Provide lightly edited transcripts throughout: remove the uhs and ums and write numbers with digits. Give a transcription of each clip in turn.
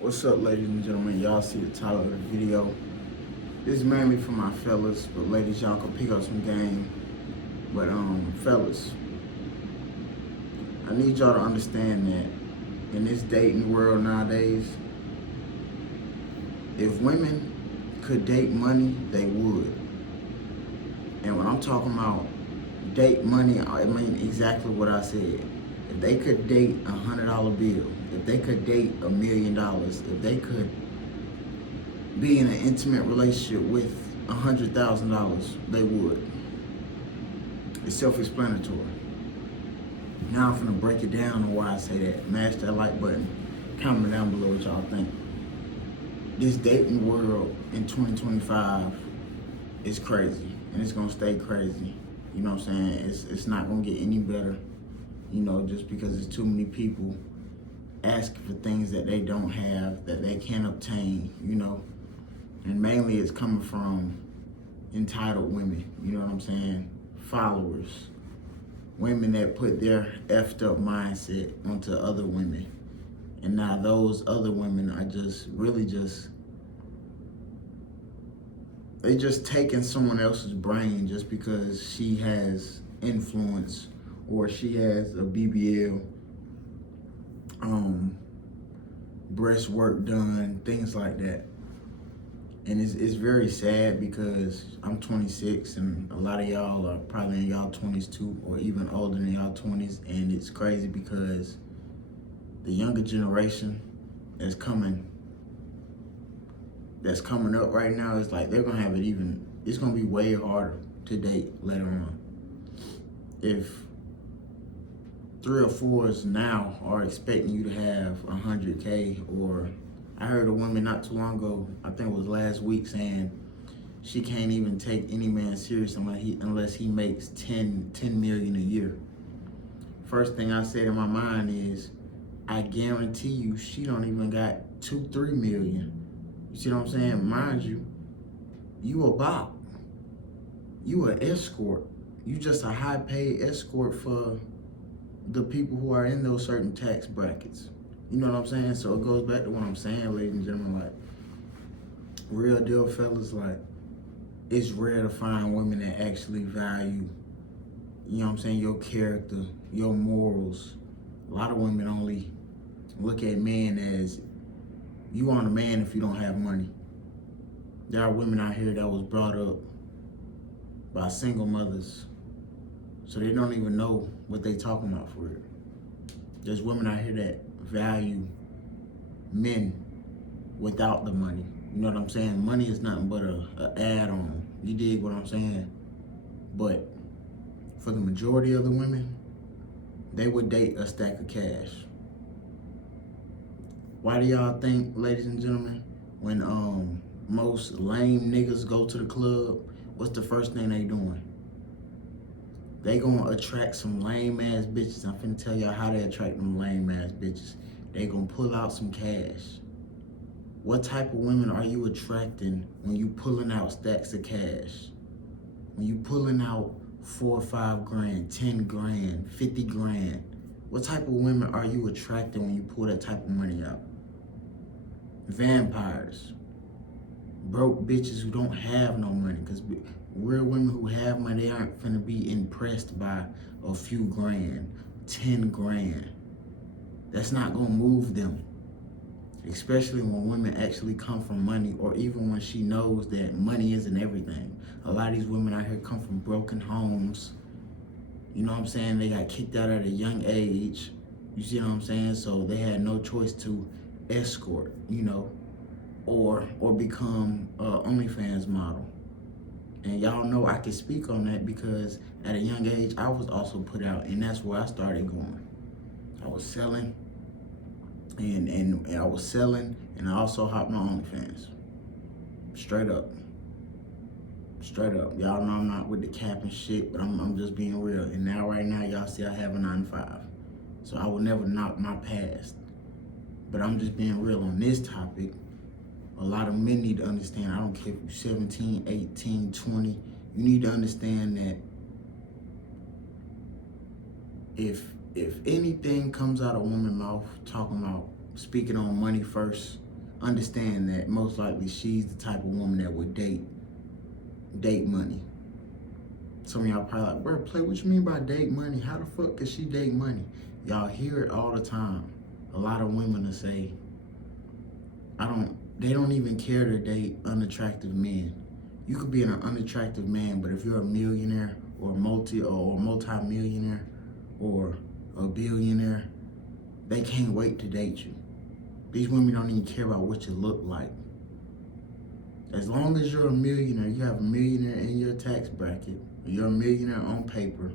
What's up, ladies and gentlemen? Y'all see the title of the video. This is mainly for my fellas, but ladies, y'all can pick up some game. But fellas, I need y'all to understand that in this dating world nowadays, if women could date money, they would. And when I'm talking about date money, I mean exactly what I said. If they could date $100 bill, if they could date $1,000,000, if they could be in an intimate relationship with $100,000, they would. It's self-explanatory. Now I'm gonna break it down on why I say that. Mash that like button. Comment down below what y'all think. This dating world in 2025 is crazy, and it's gonna stay crazy. You know what I'm saying? It's not gonna get any better. You know, just because there's too many people asking for things that they don't have, that they can't obtain. You know, and mainly it's coming from entitled women. You know what I'm saying? Followers, women that put their effed up mindset onto other women. And now those other women are they just taking someone else's brain just because she has influence or she has a BBL, breast work done, things like that. And it's very sad because I'm 26 and a lot of y'all are probably in y'all 20s too, or even older than y'all 20s. And it's crazy because the younger generation that's coming up right now is like they're gonna have it's gonna be way harder to date later on. If 3 or 4s now are expecting you to have 100K, or I heard a woman not too long ago, I think it was last week, saying she can't even take any man serious unless he makes 10 million a year. First thing I said in my mind is, I guarantee you she don't even got 2-3 million. You see what I'm saying? Mind you, you a bop. You an escort. You just a high paid escort for the people who are in those certain tax brackets. You know what I'm saying? So it goes back to what I'm saying, ladies and gentlemen, like, real deal fellas, like, it's rare to find women that actually value, you know what I'm saying, your character, your morals. A lot of women only look at men as, you aren't a man if you don't have money. There are women out here that was brought up by single mothers, so they don't even know what they talking about for real. There's women out here that value men without the money. You know what I'm saying? Money is nothing but a add-on. You dig what I'm saying? But for the majority of the women, they would date a stack of cash. Why do y'all think, ladies and gentlemen, when most lame niggas go to the club, what's the first thing they doing? They gonna attract some lame ass bitches. I'm finna tell y'all how they attract them lame ass bitches. They gonna pull out some cash. What type of women are you attracting when you pulling out stacks of cash? When you pulling out 4 or 5 grand, 10 grand, 50 grand? What type of women are you attracting when you pull that type of money out? Vampires. Broke bitches who don't have no money, because real women who have money, they aren't finna be impressed by a few grand, 10 grand. That's not gonna move them, especially when women actually come from money, or even when she knows that money isn't everything. A lot of these women out here come from broken homes. You know what I'm saying? They got kicked out at a young age. You see what I'm saying? So they had no choice to escort, you know, or become a OnlyFans model. And y'all know I can speak on that because at a young age, I was also put out, and that's where I started going. I was selling, and I was selling, and I also hopped on OnlyFans. Straight up. Straight up. Y'all know I'm not with the cap and shit, but I'm just being real. And now, right now, y'all see I have a 9-to-5. So I will never knock my past. But I'm just being real on this topic. A lot of men need to understand, I don't care if you're 17, 18, 20, you need to understand that if anything comes out of a woman's mouth talking about speaking on money first, understand that most likely she's the type of woman that would date money. Some of y'all probably like, bro, play, what you mean by date money? How the fuck could she date money? Y'all hear it all the time. A lot of women will say, they don't even care to date unattractive men. You could be an unattractive man, but if you're a millionaire or multi-millionaire or a billionaire, they can't wait to date you. These women don't even care about what you look like. As long as you're a millionaire, you have a millionaire in your tax bracket, you're a millionaire on paper,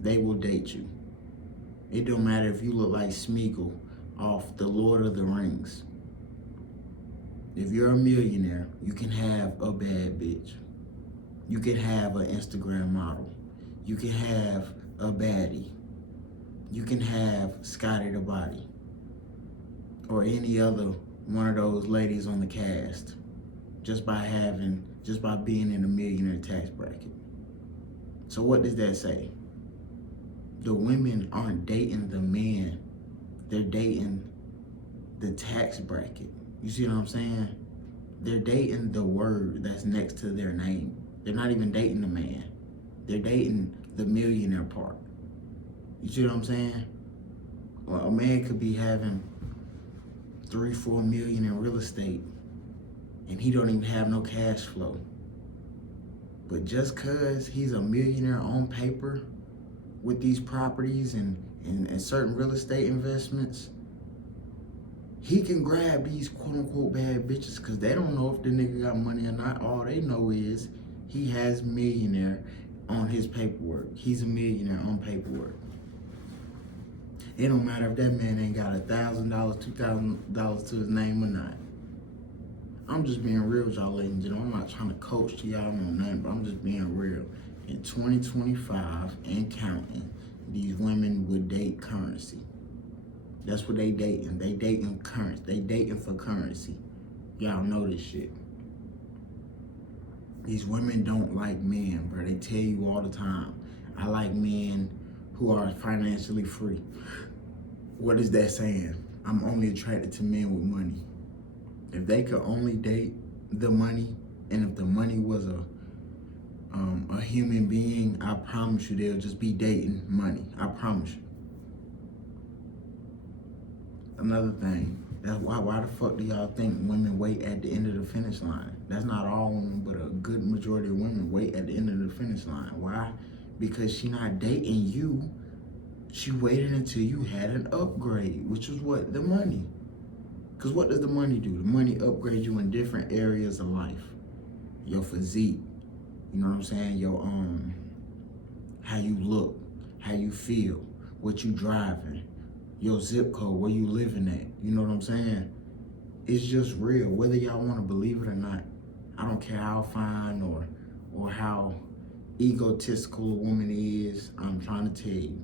they will date you. It don't matter if you look like Smeagol off The Lord of the Rings. If you're a millionaire, you can have a bad bitch. You can have an Instagram model. You can have a baddie. You can have Scotty the Body. Or any other one of those ladies on the cast. Just by being in a millionaire tax bracket. So what does that say? The women aren't dating the men. They're dating the tax bracket. You see what I'm saying? They're dating the word that's next to their name. They're not even dating the man. They're dating the millionaire part. You see what I'm saying? Well, a man could be having 3-4 million in real estate and he don't even have no cash flow. But just cause he's a millionaire on paper with these properties and certain real estate investments, he can grab these quote-unquote bad bitches because they don't know if the nigga got money or not. All they know is he has millionaire on his paperwork. He's a millionaire on paperwork. It don't matter if that man ain't got $1,000, $2,000 to his name or not. I'm just being real with y'all, ladies and gentlemen. I'm not trying to coach to y'all on nothing, but I'm just being real. In 2025 and counting, these women would date currency. That's what they dating. They dating currency. They dating for currency. Y'all know this shit. These women don't like men, bro. They tell you all the time, I like men who are financially free. What is that saying? I'm only attracted to men with money. If they could only date the money, and if the money was a human being, I promise you they'll just be dating money. I promise you. Another thing, that's why the fuck do y'all think women wait at the end of the finish line? That's not all women, but a good majority of women wait at the end of the finish line. Why? Because she not dating you. She waited until you had an upgrade, which was what? The money. Because what does the money do? The money upgrades you in different areas of life. Your physique, you know what I'm saying? Your how you look, how you feel, what you driving, your zip code, where you living at. You know what I'm saying? It's just real. Whether y'all want to believe it or not, I don't care how fine or how egotistical a woman is. I'm trying to tell you,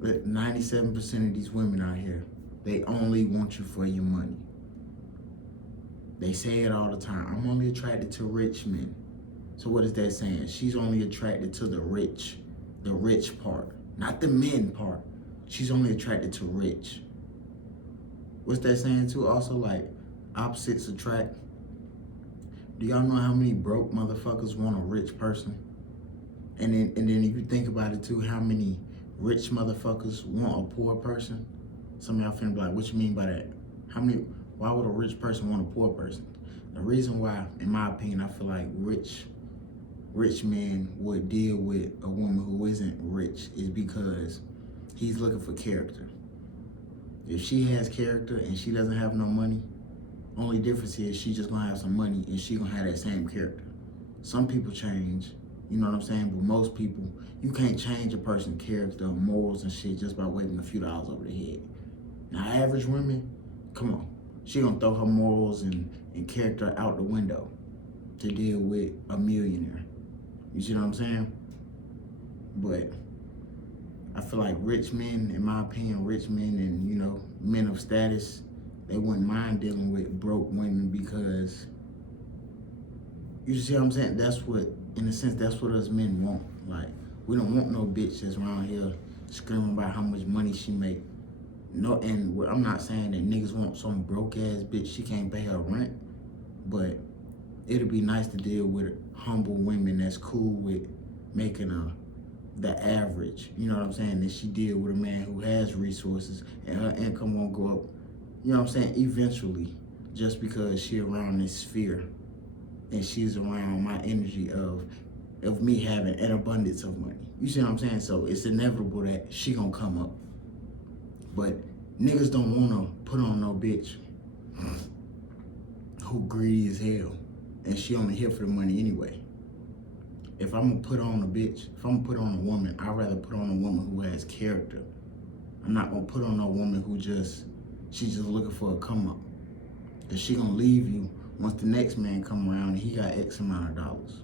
that 97% of these women out here, they only want you for your money. They say it all the time. I'm only attracted to rich men. So what is that saying? She's only attracted to the rich part, not the men part. She's only attracted to rich. What's that saying too? Also, like, opposites attract. Do y'all know how many broke motherfuckers want a rich person? And then if you think about it too, how many rich motherfuckers want a poor person? Some of y'all finna be like, what you mean by that? Why would a rich person want a poor person? The reason why, in my opinion, I feel like rich men would deal with a woman who isn't rich is because he's looking for character. If she has character and she doesn't have no money, only difference is she's just gonna have some money and she gonna have that same character. Some people change, you know what I'm saying? But most people, you can't change a person's character, morals and shit just by waving a few dollars over the head. Now, average women, come on. She gonna throw her morals and character out the window to deal with a millionaire. You see what I'm saying? But I feel like rich men, in my opinion, rich men and, you know, men of status, they wouldn't mind dealing with broke women because, you see what I'm saying? That's what, in a sense, that's what us men want. Like, we don't want no bitch that's around here screaming about how much money she make. No, and I'm not saying that niggas want some broke ass bitch she can't pay her rent, but it'd be nice to deal with humble women that's cool with making the average. You know what I'm saying? That she deal with a man who has resources and her income won't go up. You know what I'm saying? Eventually, just because she around this sphere and she's around my energy of me having an abundance of money. You see what I'm saying? So it's inevitable that she gonna come up. But niggas don't wanna put on no bitch who greedy as hell and she only here for the money anyway. If I'm gonna put on a bitch, if I'm gonna put on a woman, I'd rather put on a woman who has character. I'm not gonna put on a woman who she's just looking for a come up. Cause she gonna leave you once the next man come around and he got X amount of dollars.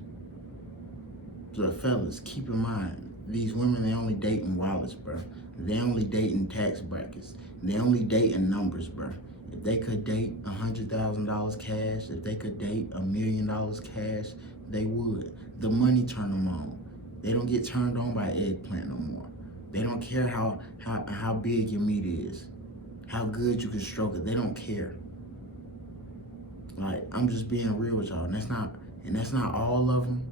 So fellas, keep in mind, these women, they only dating wallets, bro. They only dating tax brackets. They only dating numbers, bro. If they could date $100,000 cash, if they could date $1 million cash, they would. The money turn them on. They don't get turned on by eggplant no more. They don't care how big your meat is, how good you can stroke it. They don't care. Like, I'm just being real with y'all, and that's not all of them,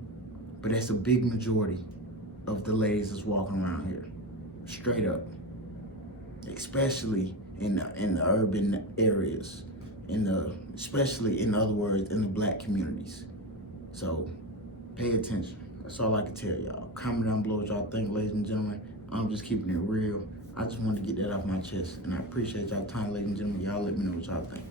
but that's a big majority of the ladies that's walking around here, straight up. Especially in the urban areas, especially in other words, in the black communities. So pay attention. That's all I can tell y'all. Comment down below what y'all think, ladies and gentlemen. I'm just keeping it real. I just wanted to get that off my chest, and I appreciate y'all time, ladies and gentlemen. Y'all let me know what y'all think.